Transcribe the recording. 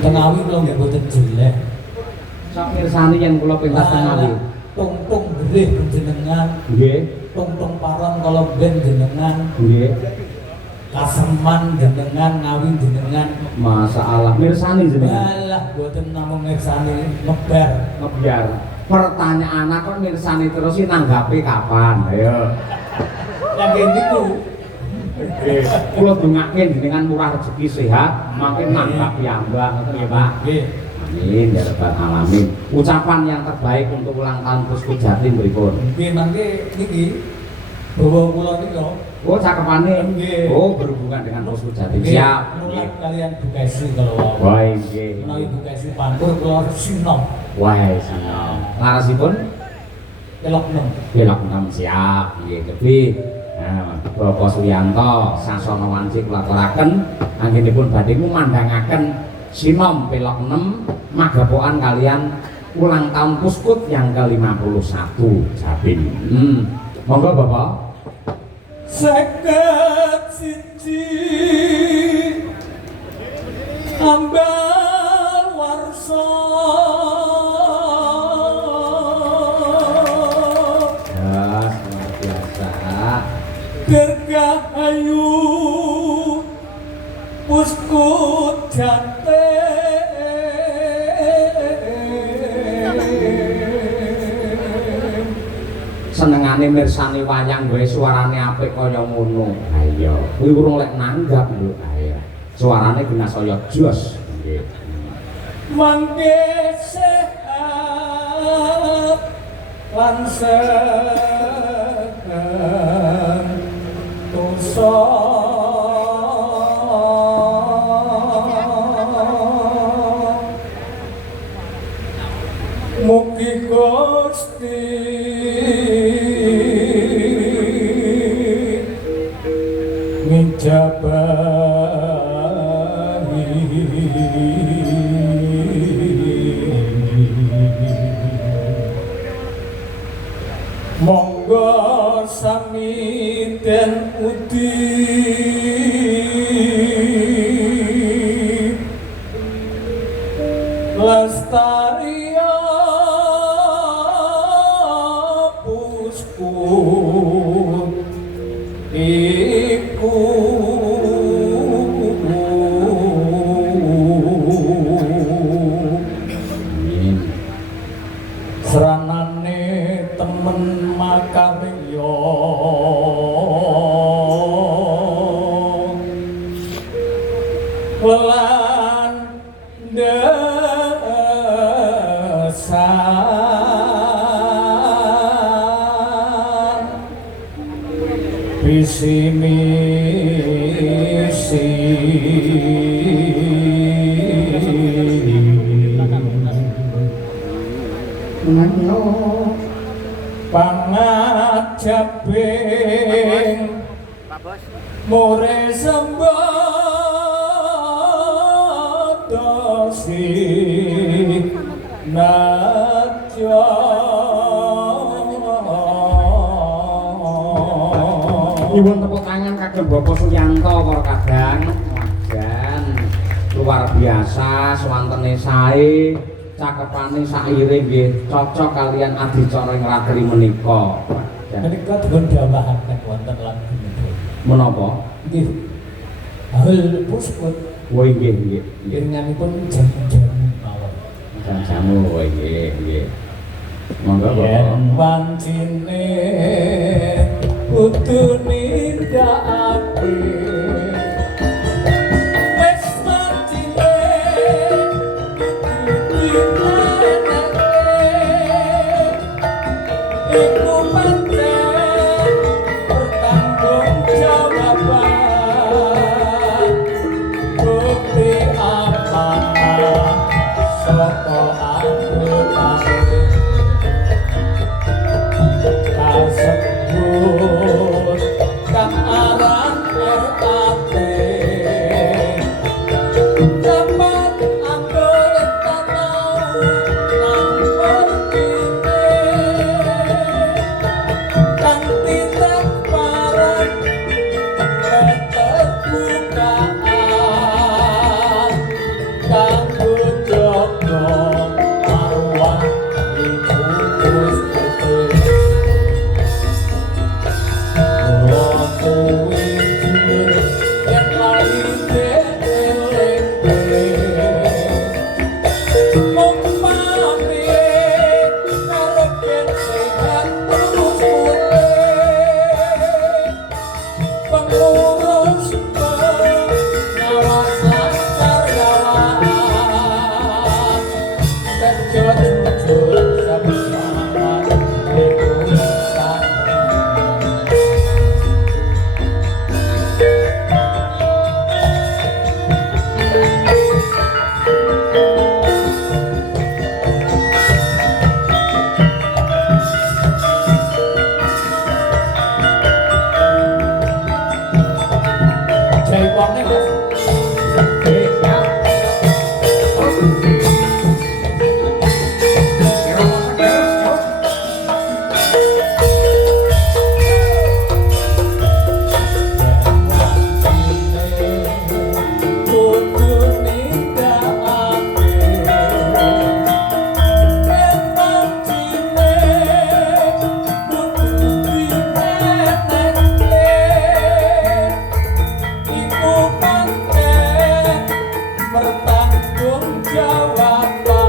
Tengawi kula nggih boten jelek. Sak mirsani yen kula pentas Tengawi. Tung-tung gerih jenengan. Nggih. Tung-tung paron kala ben jenengan. Nggih. Kaseman jenengan ngawi jenengan. Masalah mirsani jenengan. Alah boten namung mirsani ngebar. Ngebyar. Pertanyaan kok mirsani terus iki nanggapi kapan? Ayo. Lah niku Kula dongake jenengan murah rezeki sehat, makin nanggap piyambak ngoten nggih, Pak. Nggih. Amin ya rabbal alamin. Ucapan yang terbaik untuk ulang tahun Pusku Jatim pripun? Nggih mangke niki bawa kula nika. Oh, cakepane. Nggih. Oh, berhubungan dengan Pusku Jatim. Nggih, Siap. nulak kalian Bukesi kalau wau. Wah, nggih. Menawi Bukesi pantur kula sinom. Wah, siap. Larasipun Kelok nem. belok enam siap. Nggih, kepi. Nah, Bapak Suryanto sasana wanci kula aturaken anggenipun badhe ngumandangaken sinom pelok 6 magapokan kalian ulang tahun Puskut yang ke-51 Jatim. Monggo Bapak. Seket siji ambal warsa Luar biasa. Dirgahayu Puskut Jatim. Senengane mirsani wayang wae suarane apik kaya ngono. Ha iya, kuwi urung lek nanggap lho. Ha iya. Suarane kena saya jos. Nggih. Mangke sehat lan sehat dosa mugi Gusti monggo sami den udi lestaria Puskut iku seranane temen makarya lelan desan visi misi Nganyo pangajabing more sembodosi najo nyuwun tepuk tangan kagem Bapak Suryanto para kadang wajan luar biasa swantene sae cakepane saire nggih cocok kalian adicara ing ratri menika. menika dipun dawahaken wonten lagu menika Menapa? nggih Hal Puskut Oh nggih nggih. iringanipun jamu-jamu mawon Jamu oh nggih nggih. Monggo Bapak. yen wancine kudu nindakake wis wancine iku pancen bertanggung jawaban bukti amanah saka anggotane kasebut kang aran RAT dapat anggota tau nang perkite kanthi transparan keterbukaan Bandung Jawa Barat